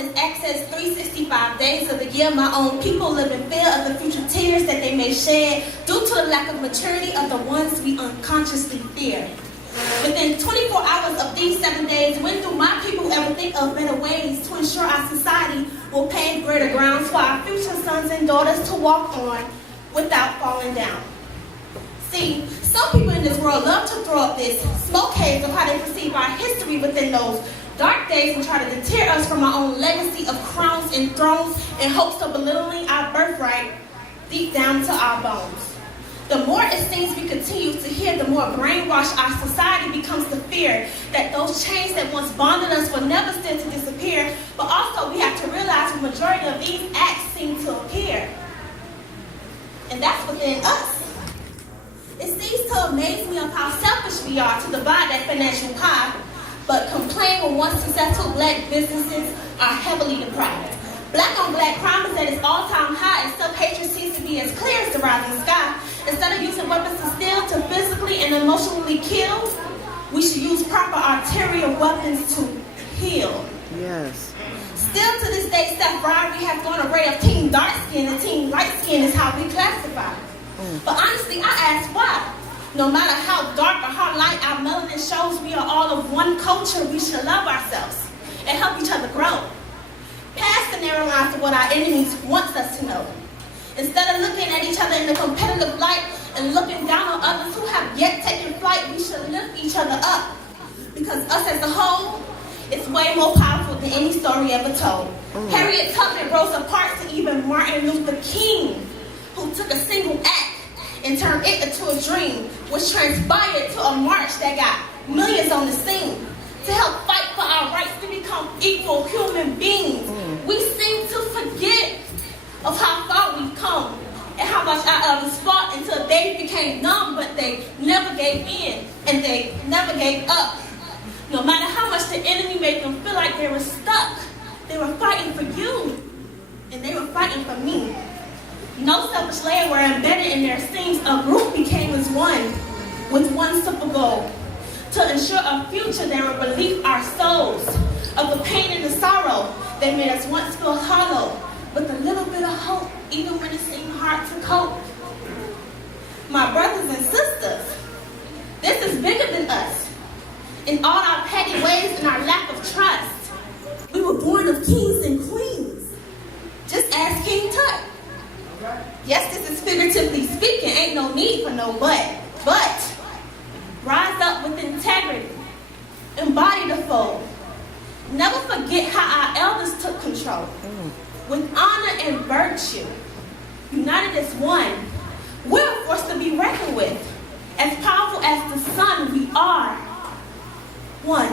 this access 365 days of the year, my own people live in fear of the future tears that they may shed due to the lack of maturity of the ones we unconsciously fear. Within 24 hours of these 7 days, when do my people ever think of better ways to ensure our society will pave greater grounds for our future sons and daughters to walk on without falling down? See, some people in this world love to throw up this smoke haze of how they perceive our history within those dark days and try to deter us from our own legacy of crowns and thrones in hopes of belittling our birthright deep down to our bones. The more it seems we continue to hear, the more brainwashed our society becomes to fear that those chains that once bonded us will never stand to disappear, but also we have to realize the majority of these acts seem to appear. And that's within us. It seems to amaze me of how selfish we are to divide that financial pie, but complain when once successful black businesses are heavily deprived. Black on black crime is at its all-time high, and self-hatred seems to be as clear as the rising sky. Instead of using weapons to steal, to physically and emotionally kill, we should use proper arterial weapons to heal. Yes. Still to this day, Steph Rivalry has gone array of team dark skin and team light skin is how we classify. But honestly, I ask why. No matter how dark or how light our melanin shows we are all of one culture, we should love ourselves and help each other grow. Past the narrow lines of what our enemies want us to know. Instead of looking at each other in a competitive light and looking down on others who have yet taken flight, we should lift each other up. Because us as a whole is way more powerful than any story ever told. Harriet Tubman, Rosa Parks, and even Martin Luther King, who took a single act and turned it into a dream, which transpired to a march that got millions on the scene to help fight for our rights to become equal human beings. We seem to forget of how far we've come and how much our elders fought until they became numb, but they never gave in and they never gave up. No matter how much the enemy made them feel like they were stuck, they were fighting for you and they were fighting for me. No selfish layer were embedded in their seams. A group became as one with one simple goal: to ensure a future that would relieve our souls of the pain and the sorrow that made us once feel hollow, with a little bit of hope, even when it seemed hard to cope. My brothers and sisters, this is bigger than us. In all our petty ways and our lack of trust, we were born of kings and queens. Just ask King Tut. Yes, this is figuratively speaking, ain't no need for no but rise up with integrity, embody the fold. Never forget how our elders took control. With honor and virtue, united as one, we're a force to be reckoned with. As powerful as the sun, we are one.